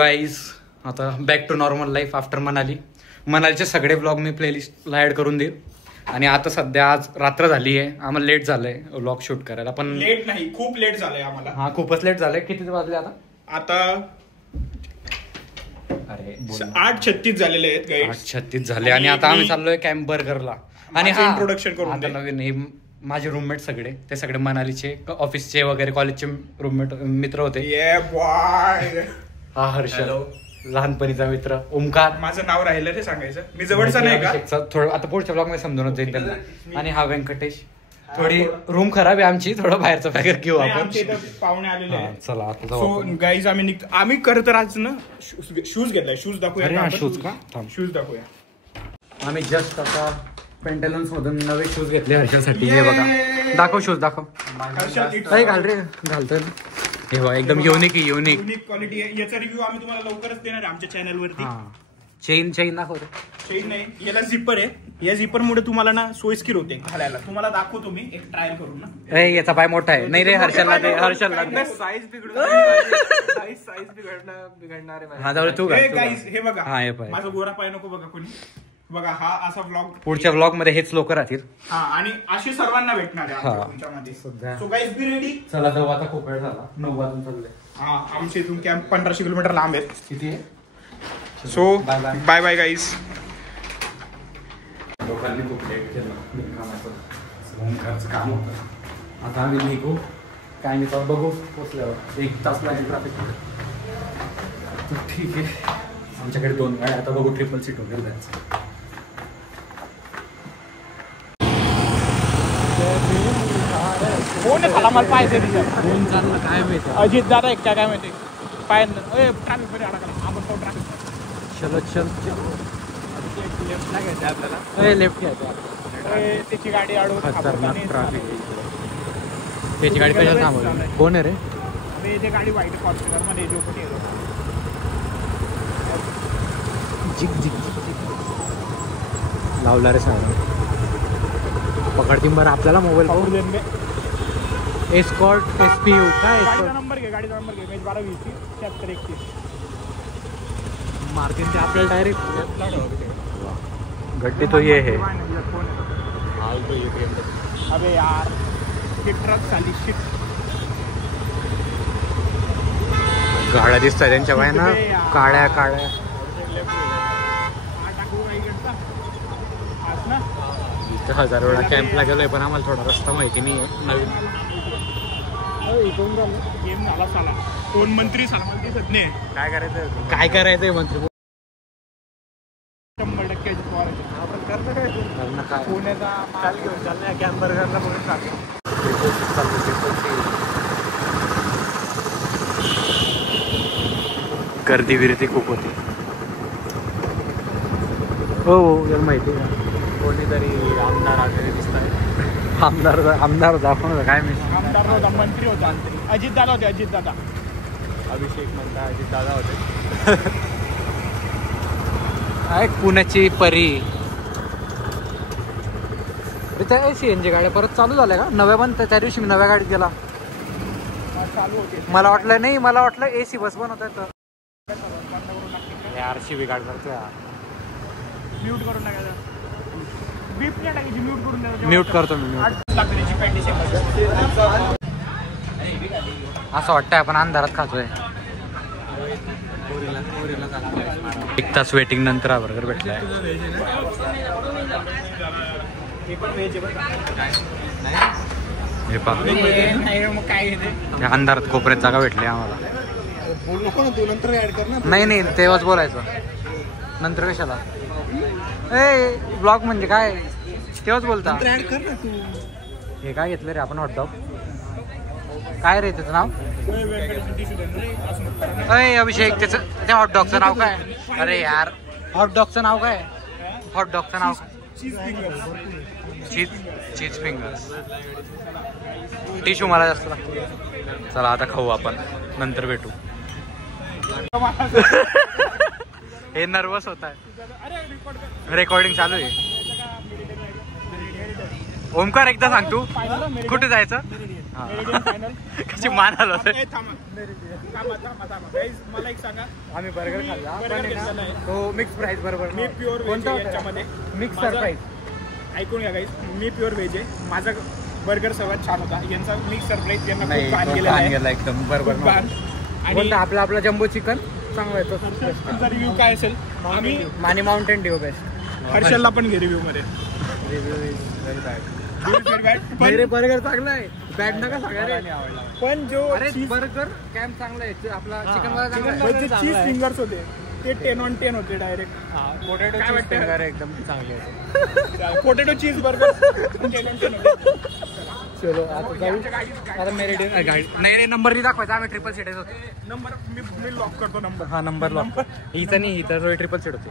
Guys आता back to normal life after मनालीचे सगळे व्लॉग मी प्लेलिस्टला ऍड करून देईल. आणि आता सध्या आज रात्र झाली आहे, आम्हाला लेट झालंय व्लॉग शूट करायला. पण लेट नाही, खूप लेट झालंय आम्हाला. हा खूपच लेट झालंय. किती वाजले आता? अरे 8:36 झालेले आहेत. 8:36 झाले आणि आता आम्ही चाललोय कॅम्प बर्गरला. आणि हा इंट्रोडक्शन करून आता नवीन हे माझे रूममेट सगळे ते सगळे मनालीचे ऑफिसचे वगैरे कॉलेजचे रूममेट मित्र होते. हा हर्ष, लहानपणीचा मित्र. ओमकार, माझं नाव राहिलं ते सांगायचं, मी जवळचा नाही का. थोडं आता पुढच्या ब्लॉग मध्ये समजूनच जाईल त्यांना. आणि हा व्यंकटेश. थोडी रूम खराब आहे आमची, थोडं बाहेरचं पॅकेट घेऊ आपण. पाहुणे आलेले आहेत. चला आता सो गाईज आम्ही करत आज ना शूज घेतलाय. शूज दाखवूया. शूज का? शूज दाखवूया. आम्ही जस्ट आता पेंटेलन्स मधून नवे शूज घेतले हर्षासाठी. हे बघा, दाखव शूज दाखव. घाल रे, घालतोय. हे बघा एकदम युनिक क्वालिटी आहे. याचा रिव्ह्यू आम्ही तुम्हाला लवकरच देणार आहे आमच्या चॅनल वरती. चेन दाखव रे. चेन नाही, याला झिपर आहे. या झिपर मुळे तुम्हाला ना सोयीस्कर होते घालायला. तुम्हाला दाखवतो मी एक ट्रायल करून ना. याचा पाय मोठा आहे. नाही रे, हर्षलला साईज बिघडणार आहे. हा जवळ तू गाईज हे बघा, हा माझा गोरा पाय नको बघा कोणी. बघा हा असा व्लॉग पुढच्या व्लॉग मध्ये हेच लोक राहतील. हा आणि असे सर्वांना भेटणार आहे तुमच्यामध्ये. So guys be ready. चला जाऊ आता. खूप वेळ झाला, 9 वाजून चालले. हा आमच्या इथून कॅम्प 1500 किलोमीटर लांब आहे. किती आहे? So bye bye guys. लोकांनी खूप लेट केलं ओंकारचं काम होतं. आता आम्ही निघू. काय नाही तर बघू पोचल्यावर 1 तास लागेल ट्रॅफिक. ठीक आहे, आमच्याकडे 2 गाड्या. आता बघू ट्रिपल सीट वगैरे जायचं. कोण आहे मला पाहिजे कोण चाललं काय माहिती. अजित दादा एक काय माहिती पाय ट्रॅफिक मध्ये अडकला. आपण तो ट्रॅफिक चल लेफ्ट घ्यायचं आपल्याला. लेफ्ट घ्यायचं. त्याची गाडी अडवून खतरनाक ट्रॅफिक. त्याची गाडी कशाला थांबवली? कोण आहे रे? ते गाडी व्हाईट फॉर्च्युनर मध्ये झोपटी येतो. जिक लावला रे सारा. पकडतील बरं आपल्याला मोबाईल. एस्कॉर्ट SPU काय? गाडीचा नंबर घे. 1220 7631. मार्किंग ते आपल्याला डायरेक्ट गड्डी तो ये है. अबे यार हे ट्रक चाली शिट. गाड्या दिसतात त्यांच्या बाय ना, काळ्या. 1000 वेळा कॅम्पला गेलोय पण आम्हाला थोडा रस्ता माहिती नाही आहे नवीन. गेम झाला साला. कोण मंत्री सज्ञ काय करायचंय मंत्री? 100% आपण करतो काय पुण्याचा माल घेऊन चाललाय कॅम्प बर्गरला म्हणून टाकतो. गर्दी विरती खूप होती. हो याला माहिती आहे. कोणीतरी आमदार आलेले दिसत आहे. आमदार दाखवून काय मी. आमदार होता, मंत्री होता. अजित दादा होते. अभिषेक म्हणता अजित दादा होते. पुण्याची परी. त्या CNG गाड्या परत चालू झाल्या का? नव्या पण त्या दिवशी मी नव्या गाडीत गेला. मला वाटलं AC बस पण होत. RCB गाडी करतो. म्यूट करून टाकायचं. म्यूट करतो मी. असं वाटतंय आपण अंधारात खातोय. 1 तास वेटिंग नंतर हा बर्गर भेटलाय. हे पहा, अंधारात कोपऱ्यात जागा भेटली आम्हाला. नाही तेव्हाच बोलायचं. नंतर कशाला? ब्लॉग म्हणजे काय? तेव्हाच बोलता. हे काय घेतलं रे आपण? हॉटडॉग. काय रे त्याचं नाव? अभिषेक त्या हॉटडॉगचं नाव काय? अरे यार हॉटडॉगचं नाव काय? चीज फिंगर्स. टिश्यू मला जास्त लागतो. चला आता खाऊ आपण, नंतर भेटू. हे नर्वस होत आहे. रेकॉर्डिंग चालू आहे. ओमकार एकदा सांग तू कुठे जायचं? Meridian final. कशी मान हलवते. थांबा गाईज, मला एक सांगा, आम्ही बर्गर खाल्ला बर्गर घेतला नाही. तो मिक्स प्राईस बरोबर. मी प्युअर व्हेज आहे याच्यामध्ये. Mix surprise. ऐकून घ्या गाईज, मी प्युअर व्हेज आहे. माझा बर्गर सर्वात छान होता. यांचा मिक्स सरप्राईज यांना खूप छान गेलेला आहे एकदम बरोबर. आणि आपला जम्बो चिकन चांगला येतो. तुमचा रिव्ह्यू काय असेल? आम्ही मानी माउंटेन ड्यू बेस्ट. हर्षलला पण घे रिव्ह्यू मध्ये. Review is very bad. पण बर्गर चांगला आहे, बॅड नका सांगा रे. पण जो बर्गर कॅम्प चांगला आहे आपला. चिकन वाला चांगला आहे. चीज फिंगर्स होते ते 10 on 10 होते डायरेक्ट. पोटॅटो चीज फिंगर एकदम चांगले आहे. पोटॅटो चीज बर्गर 10 on 10 होते. चलो आता जाऊ. आता मेरिडियन गाडी नाही नंबर नाही दाखवायचा. आम्ही ट्रिपल सीट होतो. नंबर मी लॉक करतो. नंबर हा नंबर लॉक. हिचा नाही, हिचा ट्रिपल सीट होते.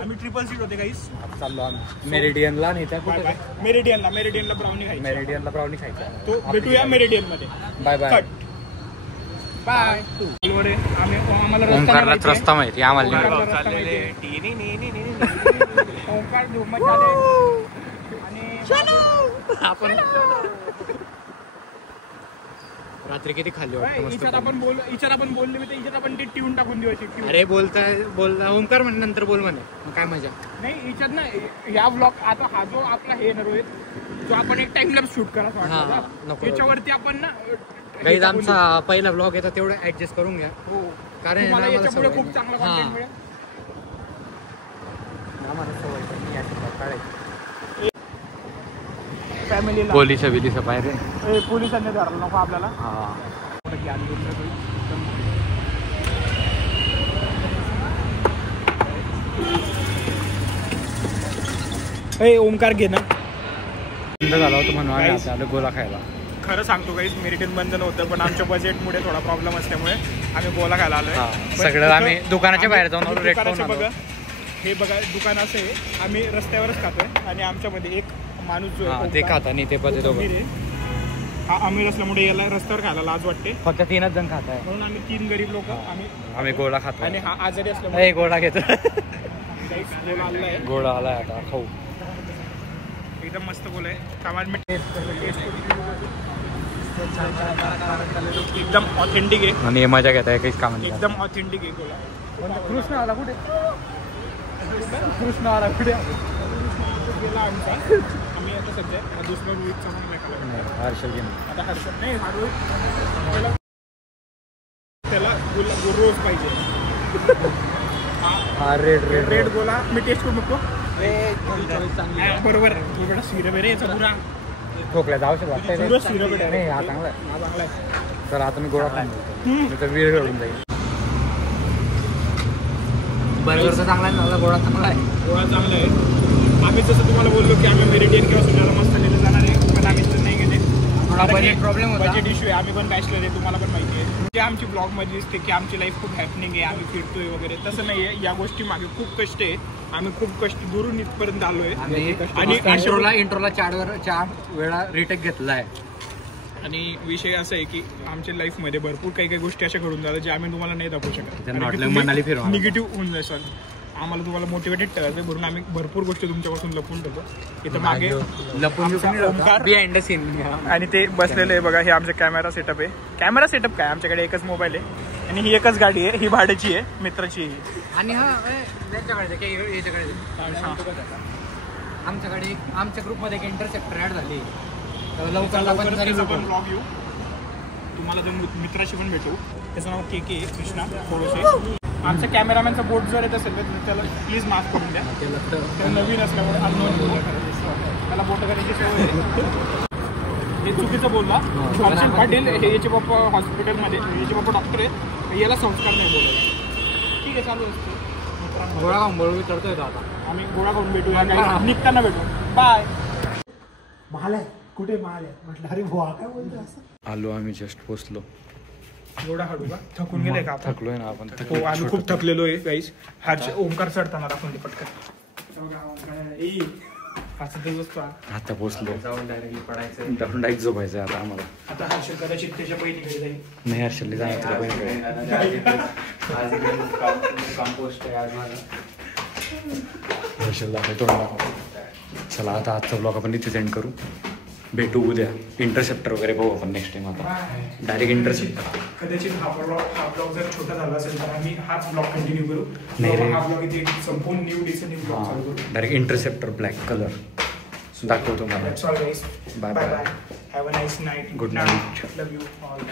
आम्ही ट्रिपल सीट होते गाईस. चाललो आम्ही मेरिडियनला. नाही त्या कुठे मेरिडियनला ब्राउनी खायची. मेरिडियनला ब्राउनी खायचा. तो भेटूया मेरिडियन मध्ये. Bye bye. बाय. आम्हाला ओंकारलाच रस्ता माहिती आम्हाला. ओंकार धुम्मत झाले आणि आपण रात्री किती खाल्ली वाटतं. इच्छात आपण बोलले मी तर इच्छात आपण ते ट्यून टाकून देऊ शकतो. अरे बोलता ओंकार म्हणे नंतर बोल म्हणे. काय मजा नाही इच्छात ना. या ब्लॉग आता हा जो आपला हे न रोहित, जो आपण एक टाइम लॅप्स शूट करा त्याच्यावरती आपण ना गाईज आमचा पहिला ब्लॉग येतो तेवढं ऍडजस्ट करून घ्या. हो कारण तुम्हाला याच्यापुढे खूप चांगला कंटेंट मिळेल. फॅमिलीला पोलिस बाहेर पोलिसांनी धरलं नको आपल्याला. ओंकार घे ना. बंद झाला होता म्हणून आम्ही आता आलो गोला खायला. खरं सांगतो गाईज, मेरिडियन बंद नव्हतं पण आमच्या बजेटमुळे थोडा प्रॉब्लेम असल्यामुळे आम्ही गोला खायला आलोय. सगळं आम्ही दुकानाच्या बाहेर जाऊन रेट बघा. हे बघा दुकान असं आहे, आम्ही रस्त्यावरच खातोय आणि आमच्यामध्ये एक माणूस जो ते खाता नाही ते पण हा अमीर असल्यामुळे याला रस्त्यावर खायला लाज वाटते. फक्त 3च जण खात आहे म्हणून आम्ही 3 गरीब लोक आम्ही गोळा खातो. आणि हा आजारी असल्यामुळे गोळा घेतो. गोळा आलाय. गोळा आलाय आता खाऊ. एकदम मस्त गोळा आहे. एकदम ऑथेंटिक आहे आणि मजा घेताय काहीच काम नाही. एकदम ऑथेंटिक आहे गोळा. कृष्ण आला कुठे? कृष्ण आला कुठे? गेला आमचा. आम्ही आता सध्या दुसरा रोहित चव्हाण हर्षल घे. आता हर्षल नाही हा रोहित त्याला रोज पाहिजे. हा रेड गोला मी टेस्ट करू नको. बरोबर थोडा सिरप आहे रे याचा पुरा. खोकल्याचं औषध वाटतंय नाही. हा चांगला आहे. तर आता मी गोळा खाऊन तर वेळ घडून जाईल. बर्गरचा चांगला आहे ना. गोळा चांगला आहे. गोळा चांगला आहे. आम्ही जसं तुम्हाला बोललो की आम्ही मेरिडियन किंवा सुद्धा मस्त गेले जाणार आहे पण आम्ही तर नाही गेले. बजेट प्रॉब्लेम होता. बजेट इश्यू आहे. आम्ही पण बॅचलर आहे तुम्हाला पण माहिती आहे. म्हणजे आमची ब्लॉगमध्ये दिसते की आमची लाईफ खूप हॅपनिंग आहे, आम्ही फिरतोय वगैरे. तसं नाही आहे. या गोष्टी मागे खूप कष्ट आहे. आम्ही खूप कष्ट दुरून इथपर्यंत आलो आहे. आणि इंट्रोला 4 वेळा रिटेक घेतला आहे. आणि विषय असा आहे की आमच्या लाईफमध्ये भरपूर काही गोष्टी अशा घडून जातात जे आम्ही तुम्हाला नाही दाखवू शकत. निगेटिव्ह होऊन जाईल. सर आम्हाला तुम्हाला मोटिवेटेड करायचं म्हणून आम्ही भरपूर गोष्टी तुमच्यापासून लपून ठेवतो. इथं मागे लपून बिहाइंड द सीन. आणि ते बसलेलं आहे बघा. हे आमचा कॅमेरा सेटअप आहे. कॅमेरा सेटअप काय आमच्याकडे एकच मोबाईल आहे आणि ही एकच गाडी आहे. ही भाड्याची आहे मित्राची आहे. आणि आमच्याकडे आमच्या ग्रुपमध्ये एक इंटरसेप्टर ऍड झाली. लवकर पण ब्लॉग येऊ. तुम्हाला जो मित्राशी पण भेटू. त्याचं नाव के कृष्णा थोडंसे. आमच्या कॅमेरामॅनचा बोट जर येत असेल तर त्याला प्लीज माफ करून द्या. ते नवीन असल्यामुळे अननोन त्याला बोट करायची सवय आहे. हे चुकीचं बोलला. अक्षय पाटील हे याचे पप्पा हॉस्पिटलमध्ये याचे पप्पा डॉक्टर आहेत. याला संस्कार नाही बोलायचे. ठीक आहे चालू असतं. गोळा खाऊन बोलू करतोय आता. आम्ही गोळा खाऊन भेटूया. निघताना भेटू. बाय. महाल आहे कुठे? महाल आहे म्हटलं. अरे गोवा काय बोलतो असं. आलो आम्ही जस्ट पोचलो. एवढा हळू का? थकून गेले का? थकलोय ना आपण. हो आम्ही खूप थकलेलो आहे गाईस. हर्ष ओंकार चढताना दाखवून दे पटकन. आता पोचलो. जाऊन डायरेक्ट झोपायचं आता आम्हाला. आता हर्ष कदाचित त्याच्या बहिणीकडे जाईल. नाही हर्षलने जायचं हर्षल दाखव तोंड दाखव. चला आता आजचा ब्लॉग आपण इथे सेंड करू. भेटू उद्या. इंटरसेप्टर वगैरे बघू आपण नेक्स्ट टाइम. आता डायरेक्ट इंटरसेप्टर. कदाचित हा ब्लॉग जर छोटा झाला असेल तर आम्ही हाच ब्लॉग कंटिन्यू करू. नाही रे, हा ब्लॉग इथे संपूर्ण न्यू ब्लॉग चालू करू. डायरेक्ट इंटरसेप्टर ब्लॅक कलर दाखवतो मला. That's all guys. Bye Bye bye. bye. Have a nice night. Good night. Love you all.